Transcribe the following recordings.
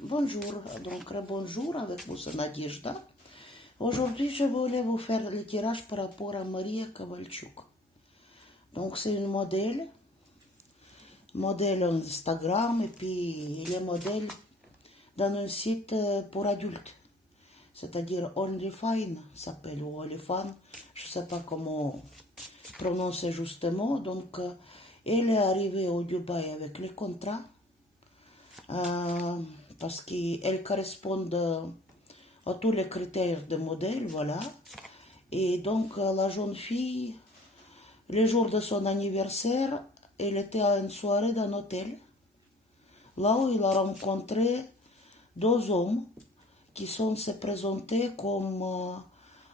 Bonjour, donc bonjour avec vous, c'est Nadежда. Aujourd'hui, je voulais vous faire le tirage par rapport à Maria Kovalchuk. Donc, c'est une modèle Instagram, et puis il est modèle dans un site pour adultes, c'est-à-dire OnlyFans, s'appelle, ou OnlyFans, je ne sais pas comment prononcer justement. Donc, elle est arrivée au Dubaï avec les contrats. Parce qu'elles correspondent à tous les critères de modèle, voilà. Et donc, la jeune fille, le jour de son anniversaire, elle était à une soirée d'un hôtel, là où il a rencontré deux hommes qui se présentés comme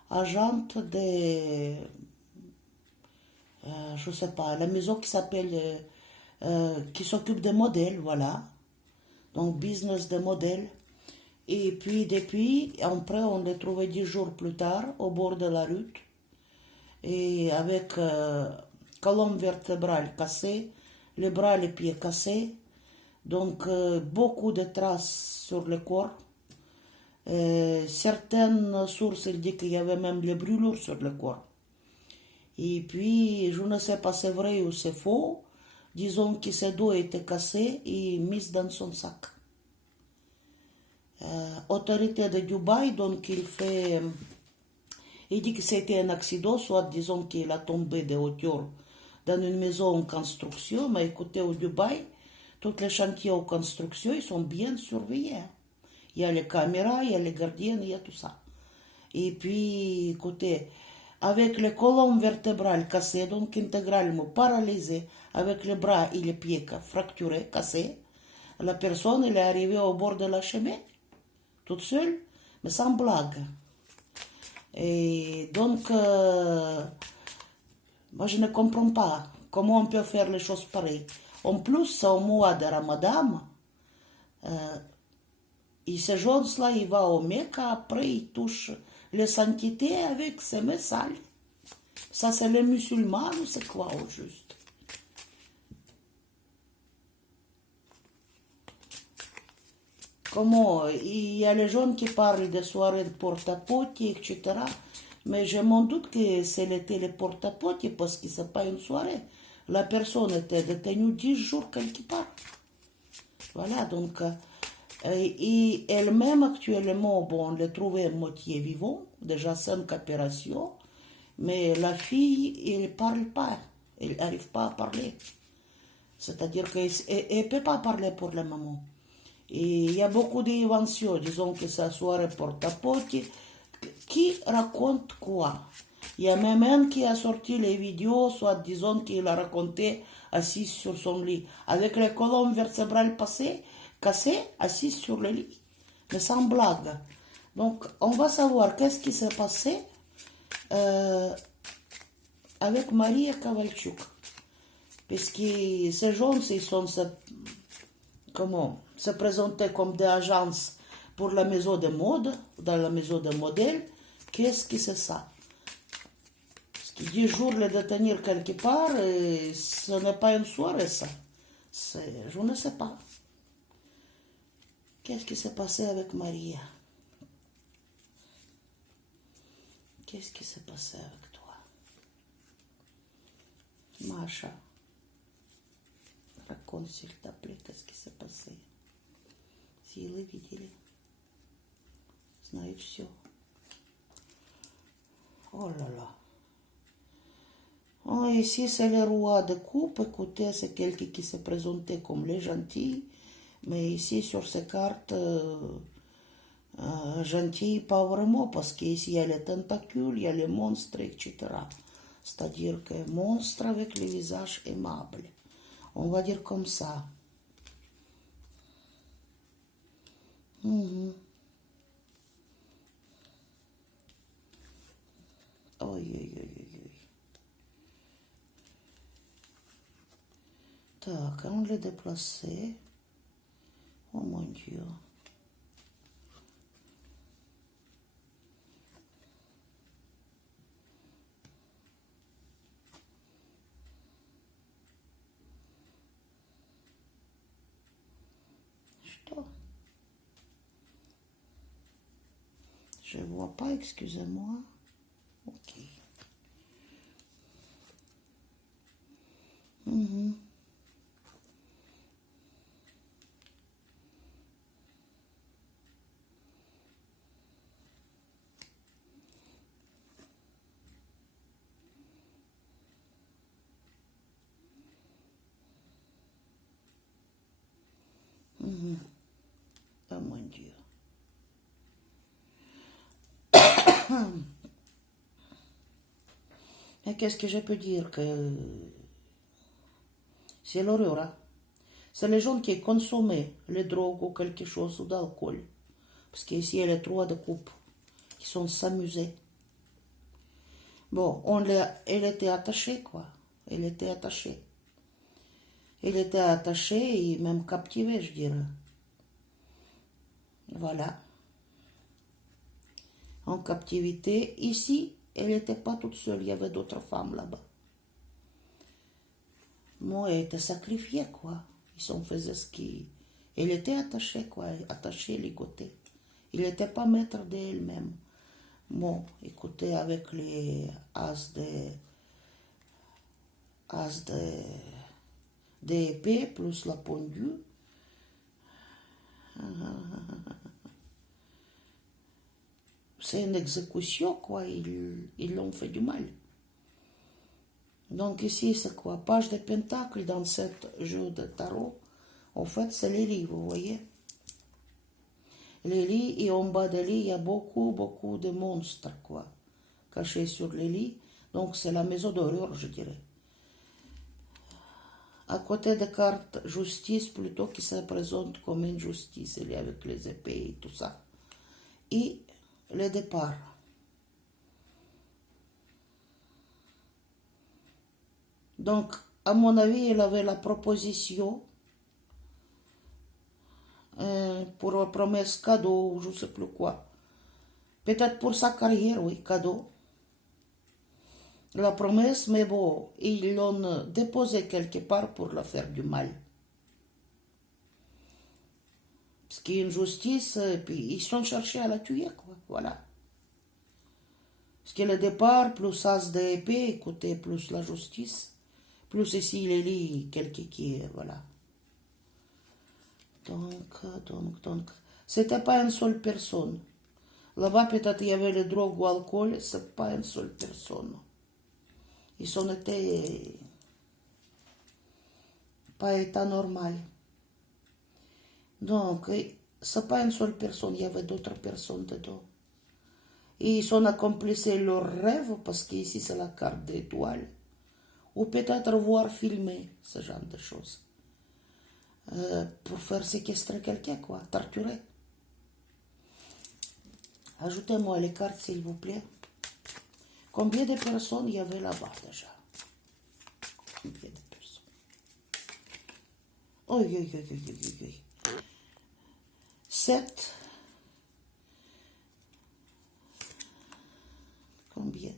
agentes de, je sais pas, la maison qui s'appelle, qui s'occupe des modèles, voilà. Donc, business de modèles. Et puis, depuis, après, on l'a trouvé 10 jours plus tard, au bord de la route, et avec colonne vertébrale cassée, les bras, les pieds cassés, donc beaucoup de traces sur le corps. Certaines sources disent qu'il y avait même les brûlures sur le corps. Et puis, je ne sais pas si c'est vrai ou c'est faux, disons que ses dos étaient cassés et mis dans son sac. Autorité de Dubaï, donc il dit que c'était un accident, soit disons qu'il a tombé de hauteur dans une maison en construction, mais écoutez, au Dubaï, tous les chantiers en construction, ils sont bien surveillés. Il y a les caméras, il y a les gardiens, il y a tout ça. Et puis, écoutez, avec les colonnes vertébrales cassées, donc intégralement paralysées, avec les bras et les pieds fracturés, cassés, la personne elle est arrivée au bord de la chemin, toute seule, mais sans blague. Et donc, moi je ne comprends pas comment on peut faire les choses pareilles. En plus, c'est au mois de Ramadan, et ce jour-là, il va au Mecca, après il touche les saintetés avec ses mains sales. Ça, c'est les musulmans ou c'est quoi au juste? Comment il y a les gens qui parlent de soirées de porte-à-pote, etc. Mais je m'en doute que c'était les porte-à-pote parce que ce n'est pas une soirée. La personne était détenue 10 jours quelque part. Voilà, donc, et elle-même actuellement, bon, on l'a trouvée moitié vivant, déjà 5 opérations, mais la fille, elle ne parle pas, elle n'arrive pas à parler. C'est-à-dire qu'elle ne peut pas parler pour la maman. Et il y a beaucoup d'inventions, disons que ça soit porte-à-porte, qui raconte quoi. Il y a même un qui a sorti les vidéos, soit disons qu'il a raconté assis sur son lit, avec les colonnes vertébrales cassées, assis sur le lit, mais sans blague. Donc, on va savoir qu'est-ce qui s'est passé avec Maria Kovalchuk. Parce que ces gens, ils sont se présentaient comme des agences pour la maison de mode, dans la maison de modèles. Qu'est-ce que c'est ça? Parce que 10 jours les détenir quelque part, ce n'est pas une soirée, ça. Je ne sais pas. Qu'est-ce qui s'est passé avec Maria? Qu'est-ce qui s'est passé avec toi? Маша, raconte s'il te plaît, qu'est-ce qui s'est passé? Силы видели, знают все. Oh là là. Oh, ici, c'est le roi de coupe. Écoutez, c'est quelqu'un qui se présentait comme les gentils. Mais ici, sur ces cartes, gentil, pas vraiment, parce qu'ici, il y a les tentacules, il y a les monstres, etc. C'est-à-dire que monstre avec le visage aimable. On va dire comme ça. Ой, ой, ой, ой, ой. Так, on l'a déplacé. Oh mon Dieu. Что? Je vois pas, excusez-moi. Ok. Mhm. Mhm. Oh mon Dieu. Et qu'est-ce que je peux dire que c'est l'horreur, hein? C'est les gens qui consomment les drogues ou quelque chose ou d'alcool. Parce qu'ici, il y a les trois de coupe qui sont s'amuser. Bon, elle était attachée, quoi. Elle était attachée. Elle était attachée et même captivée, je dirais. Voilà. En captivité. Ici, elle n'était pas toute seule, il y avait d'autres femmes là-bas. Moi, elle était sacrifiée, quoi. Ils ont fait ce qui... Elle était attachée, quoi. Attachée, ligotée. Il n'était pas maître d'elle-même. Bon, écoutez, avec les as d'épée plus la pendule, c'est une exécution, quoi. Ils l'ont fait du mal. Donc ici, c'est quoi? Page de pentacle dans ce jeu de tarot. En fait, c'est les lits, vous voyez. Les lits, et en bas des lits, il y a beaucoup, beaucoup de monstres, quoi, cachés sur les lits. Donc c'est la maison d'horreur, je dirais. À côté des cartes justice, plutôt, qui se présente comme une justice, il y a avec les épées et tout ça. Et le départ. Donc, à mon avis, il avait la proposition pour la promesse cadeau, je ne sais plus quoi. Peut-être pour sa carrière, oui, cadeau. La promesse, mais bon, ils l'ont déposé quelque part pour la faire du mal. Parce qu'il y a une justice, et puis ils sont cherchés à la tuer, quoi, voilà. Parce que le départ, plus as d'épée, écoutez, plus la justice, plus ici les lits, quelqu'un qui est, voilà. Donc, c'était pas une seule personne. Là-bas, peut-être il y avait le drogue ou l'alcool, c'est pas une seule personne. Ils ont été pas état normal. Donc, c'est pas une seule personne, il y avait d'autres personnes dedans. Et ils ont accompli leurs rêves, parce qu'ici c'est la carte d'étoile. Ou peut-être voir filmer ce genre de choses. Pour faire séquestrer quelqu'un, quoi, torturer. Ajoutez-moi les cartes, s'il vous plaît. Combien de personnes il y avait là-bas déjà? Combien de personnes? Oui. 7. Combien?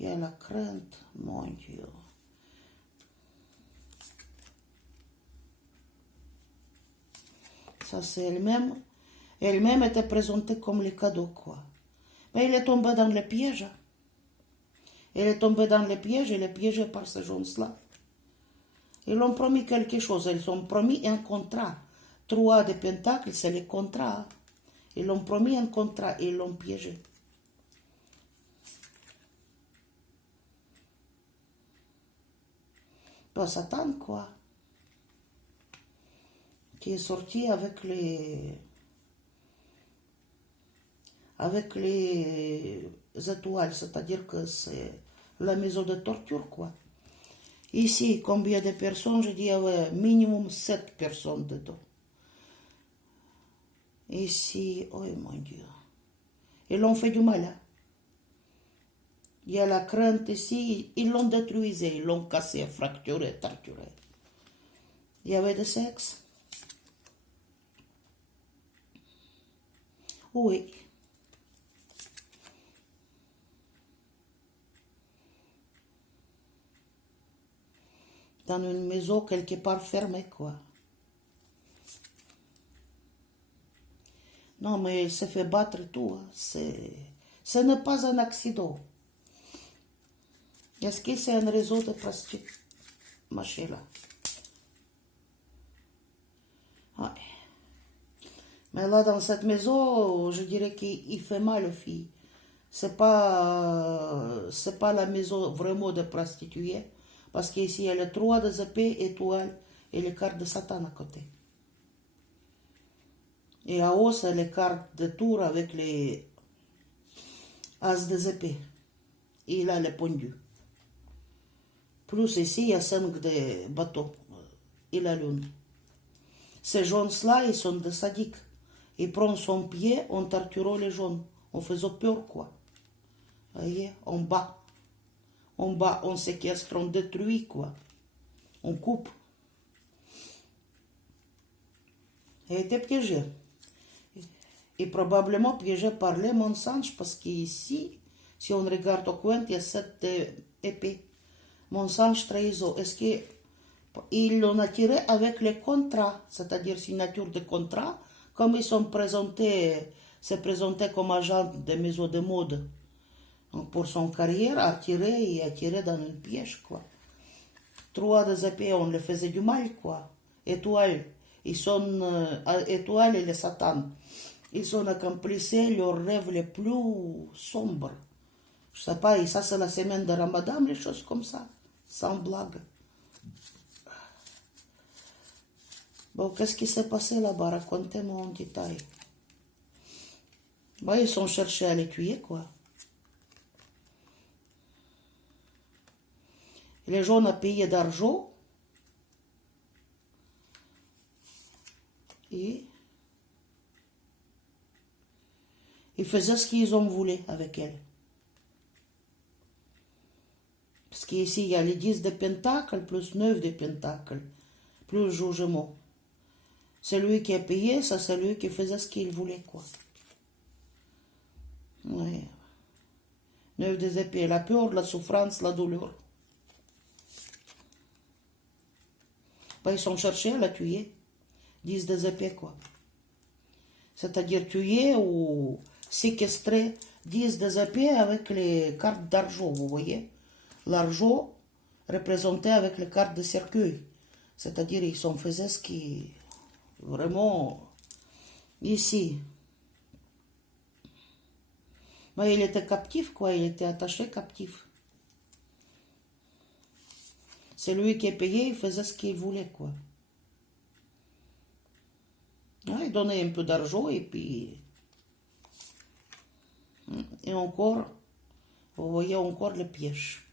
Il y a la crainte, mon Dieu. Ça, c'est elle-même. Elle-même était présentée comme le cadeau, quoi. Mais elle est tombée dans le piège. Elle est tombée dans le piège, elle est piégée par ces gens-là. Ils ont promis quelque chose, ils ont promis un contrat. 3 de pentacles, c'est le contrat. Ils ont promis un contrat et ils l'ont piégé. Pas Satan, quoi. Qui est sorti avec les étoiles, c'est-à-dire que c'est la maison de torture, quoi. Ici, combien de personnes? Je dis minimum 7 personnes dedans. Ici, oh mon Dieu. Ils l'ont fait du mal. Hein? Il y a la crainte ici, ils l'ont détruit, ils l'ont cassé, fracturé, torturé. Il y avait du sexe. Oui. Dans une maison quelque part fermée, quoi. Non, mais il s'est fait battre et tout. Hein. Ce n'est pas un accident. Est-ce que c'est un réseau de prostituées? Machin-là. Ouais. Mais là, dans cette maison, je dirais qu'il fait mal aux filles. C'est pas la maison vraiment de prostituées. Parce qu'ici, il y a les 3 de épées, étoiles et les cartes de Satan à côté. Et en haut, c'est les cartes de tour avec les as des épées. Et là, les pendus. Plus ici, il y a 5 de bateaux. Et la lune. Ces jaunes-là, ils sont des sadiques. Ils prennent son pied en torturant les jaunes. On faisait peur, quoi. Vous voyez, on bat. On bat, on séquestre, on détruit, quoi. On coupe. Elle était piégée. Et probablement piégée par les mensonges, parce qu'ici, si on regarde au coin, il y a 7 épées. Mensonge, trahison. Est-ce qu'ils l'ont attiré avec les contrats, c'est-à-dire signature de contrat, comme ils sont présentés, se présentaient comme agents des maisons de mode. Donc pour son carrière, attiré dans une piège, quoi. 3 des épées, on les faisait du mal, quoi. Étoile, étoile et les Satan. Ils ont accompli leurs rêves les plus sombres. Je sais pas, et ça c'est la semaine de Ramadan, les choses comme ça, sans blague. Bon, qu'est-ce qui s'est passé là-bas? Racontez-moi en détail. Bah, ils sont cherchés à les tuer, quoi. Les gens ont payé d'argent. Et ils faisaient ce qu'ils ont voulu avec elle. Parce qu'ici, il y a les 10 de pentacles, plus 9 de pentacles, plus jugement. Celui qui a payé, c'est celui qui faisait ce qu'il voulait, quoi. Ouais. 9 des épées, la peur, la souffrance, la douleur. Bah, ils sont cherchés à la tuer. 10 des épées, quoi. C'est-à-dire tuer ou séquestrer 10 des épées avec les cartes d'argent, vous voyez. L'argent représenté avec les cartes de cercueil. C'est-à-dire ils ont fait ce qui vraiment ici. Mais il était captif, quoi. Il était attaché captif. C'est lui qui est payé, il faisait ce qu'il voulait, quoi. Ouais, il donnait un peu d'argent et puis... Et encore, vous voyez encore le piège.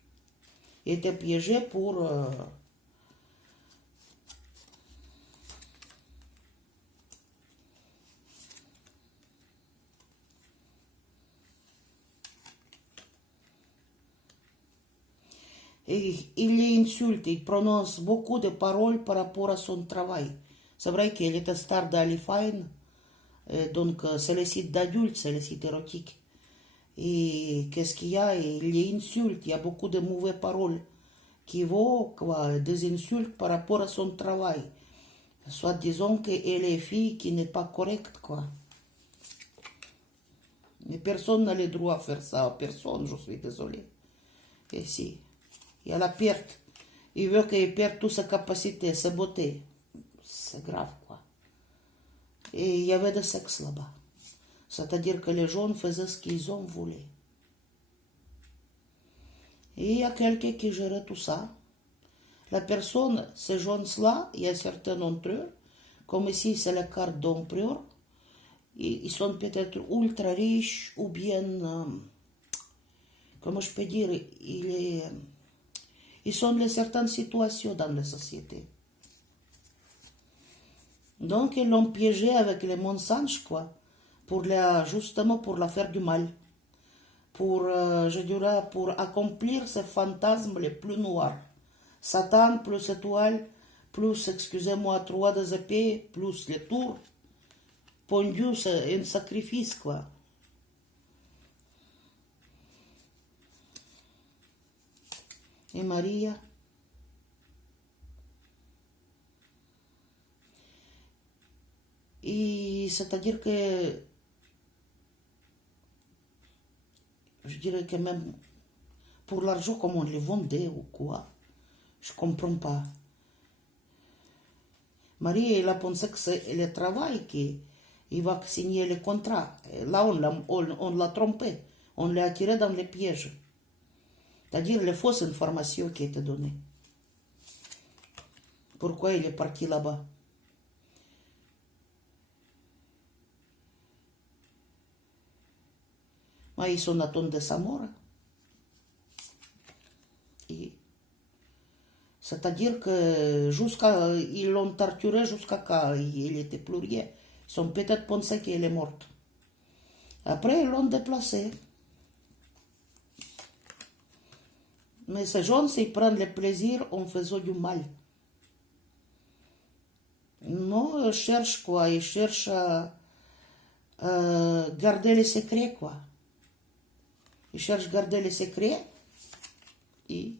Il était piégé pour... Et il les insulte, il prononce beaucoup de paroles par rapport à son travail. C'est vrai qu'il était star d'Alifine, donc c'est le site d'adultes, c'est le site érotique. Et qu'est-ce qu'il y a? Il les insulte, il y a beaucoup de mauvaises paroles qui vont, quoi, des insultes par rapport à son travail. Soit disons qu'elle est fille qui n'est pas correcte, quoi. Mais personne n'a le droit à faire ça, personne, je suis désolé. Et si, il y a la perte. Il veut qu'il perde toute sa capacité, sa beauté. C'est grave, quoi. Et il y avait du sexe là-bas. C'est-à-dire que les jeunes faisaient ce qu'ils ont voulu. Et il y a quelqu'un qui gérait tout ça. La personne, ces jeunes-là, il y a certains d'entre eux, comme ici c'est la carte d'empereur, ils sont peut-être ultra riches ou bien, comment je peux dire, ils sont dans certaines situations dans la société. Donc ils l'ont piégé avec les mensonges, quoi, justement pour la faire du mal, pour, je dirais, pour accomplir ces fantasmes les plus noirs. Satan plus étoile, plus, excusez-moi, 3 des épées, plus les tours, pendu, c'est un sacrifice, quoi. Et Maria, et c'est-à-dire que Je dirais que même pour l'argent, comme on les vendait ou quoi. Je comprends pas. Marie, elle a pensé que c'est le travail qu'il va signer le contrat. Et là, on l'a trompé. On l'a attiré dans les pièges. C'est-à-dire les fausses informations qui étaient données. Pourquoi il est parti là-bas? Mais ils sont attendus de sa mort. C'est-à-dire que ils l'ont torturé jusqu'à quand il était plus rien. Ils ont peut-être pensé qu'elle est morte. Après, ils l'ont déplacé. Mais ces gens, s'ils prennent le plaisir en faisant du mal. Non, ils cherchent quoi? Ils cherchent à garder les secrets, quoi. Ils cherchent à garder les secrets. Et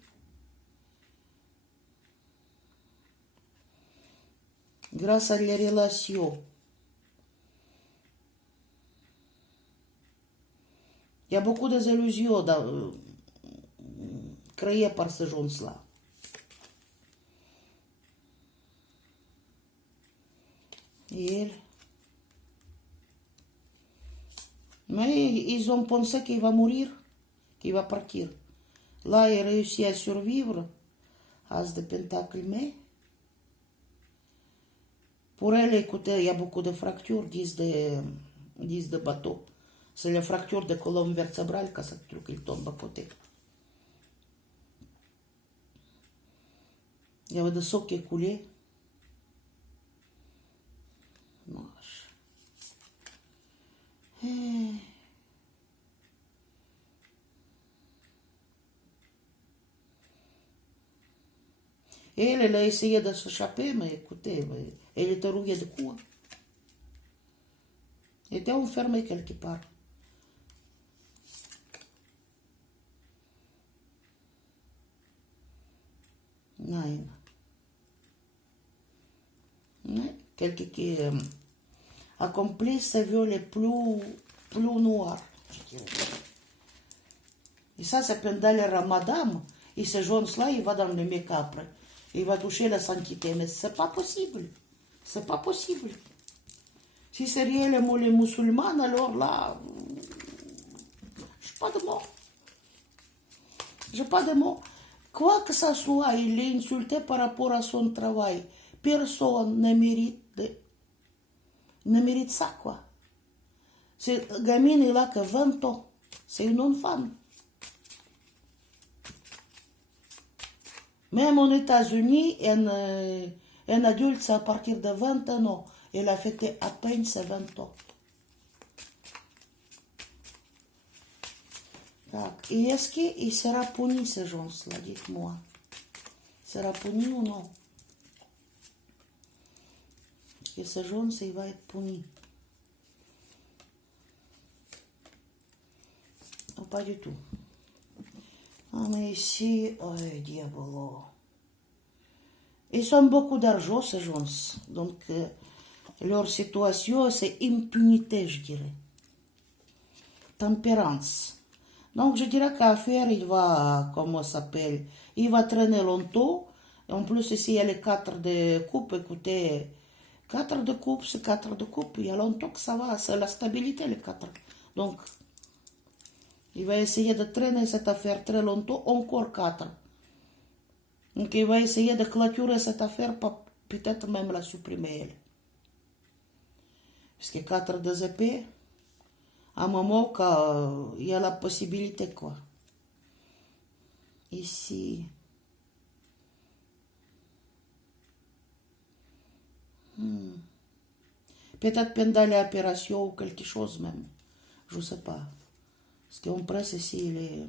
grâce à les relations. Il y a beaucoup d'illusions créées par ces gens-là. Et mais ils ont pensé qu'il va mourir, qu'il va partir. Là, il réussit à survivre. As de pentacle, mais pour elle, écoutez, il y a beaucoup de fractures, disent de bateaux. C'est la fracture de colonne vertébrale quand ce truc il tombe à côté. Il y avait des sang qui coulaient. Moche. Et elle a essayé de s'échapper, mais écoutez, elle était rouillée de coups. Elle était enfermée quelque part. Non. Quelqu'un qui accomplit ses vœux les plus noirs, je dirais. Et ça, c'est pendant le ramadan. Et ce gens-là, il va dans le Mecca après. Il va toucher la sainteté. Mais c'est pas possible. C'est pas possible. Si c'est réellement les musulmans, alors là, j'ai pas de mots. J'ai pas de mots. Quoi que ça soit, il est insulté par rapport à son travail. Personne ne mérite ça, quoi. Cette gamine, il a que 20 ans. C'est une enfant. Même aux États-Unis, un adulte, c'est à partir de 21 ans. Elle a fêté à peine ses 20 ans. Et est-ce qu'il sera puni, ces gens-là, dites-moi? Il sera puni ou non? Et ce gens, il va être puni. Non, pas du tout. Ah, mais ici, oh, diabolo. Ils ont beaucoup d'argent, ces gens. Donc, leur situation, c'est impunité, je dirais. Tempérance. Donc, je dirais qu'à faire, il va, comment ça s'appelle, il va traîner longtemps. Et en plus, ici, il y a les 4 de coupe. Écoutez, 4 de coupe, c'est 4 de coupe. Il y a longtemps que ça va, c'est la stabilité, les 4. Donc, il va essayer de traîner cette affaire très longtemps, encore 4. Donc, il va essayer de clôturer cette affaire, peut-être même la supprimer, elle. Parce que 4 de épées, à un moment, il y a la possibilité, quoi. Ici. Peut-être pendant l'opération ou quelque chose même. Je ne sais pas. Parce qu'on presse ici, il est...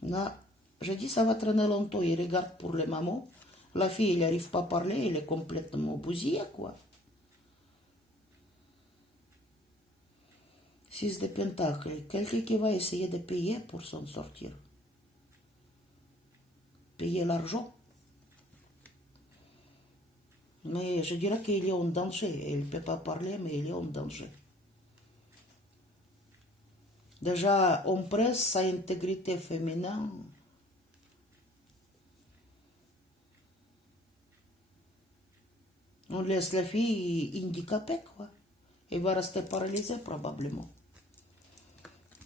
Là, je dis ça va traîner longtemps. Il regarde pour les mamans. La fille, elle n'arrive pas à parler. Elle est complètement bousillée, quoi. 6 de pentacle. Quelqu'un qui va essayer de payer pour s'en sortir. Payer l'argent. Mais je dirais qu'il est en danger. Il ne peut pas parler, mais il est en danger. Déjà, on presse sa intégrité féminine. On laisse la fille handicapée, quoi. Elle va rester paralysée, probablement.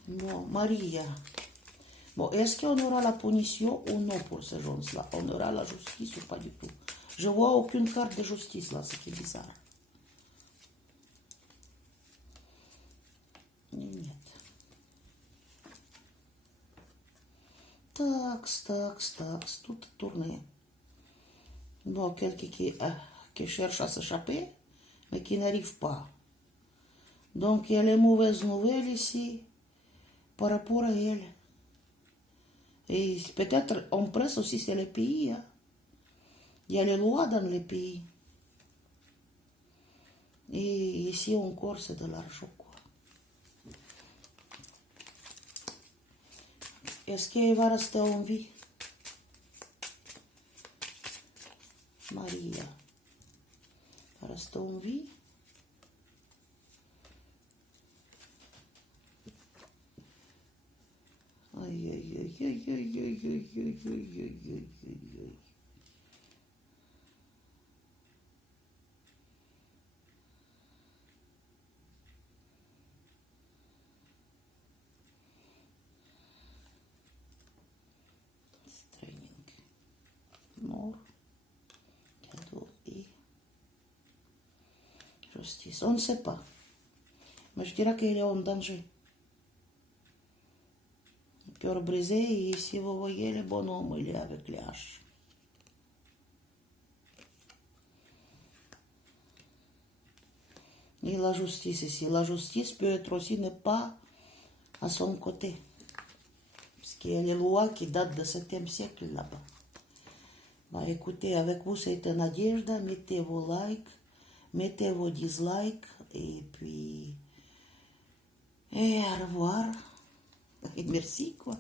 Bon, Maria. Bon, est-ce qu'on aura la punition ou non pour ces gens-là? On aura la justice ou pas du tout? Je vois aucune carte de justice, là, ce qui est bizarre. Нет. Tax, tout tourné. Bon, quelqu'un qui cherche à s'échapper, mais qui n'arrive pas. Donc, il y a les mauvaises nouvelles ici par rapport à elle. Et peut-être on presse aussi sur les pays. Hein. Il y a les lois dans les pays. Et ici encore, c'est de l'argent, quoi. Est-ce qu'elle va rester en vie? Maria. Va rester en vie? Aïe, aïe, aïe, aïe, aïe, aïe, aïe, aïe, aïe, aïe, aïe, aïe. Training. Mort. Cadeau et justice. On ne sait pas. Mais je dirais qu'il est en danger. Cœur brisé, et ici vous voyez le bonhomme, il est avec les haches. Et la justice ici. La justice peut être aussi ne pas à son côté. Parce qu'il y a les lois qui datent du 7e siècle là-bas. Bah écoutez, avec vous c'était Nadejda, mettez vos likes, mettez vos dislikes, et puis... Et au revoir. Et merci quoi.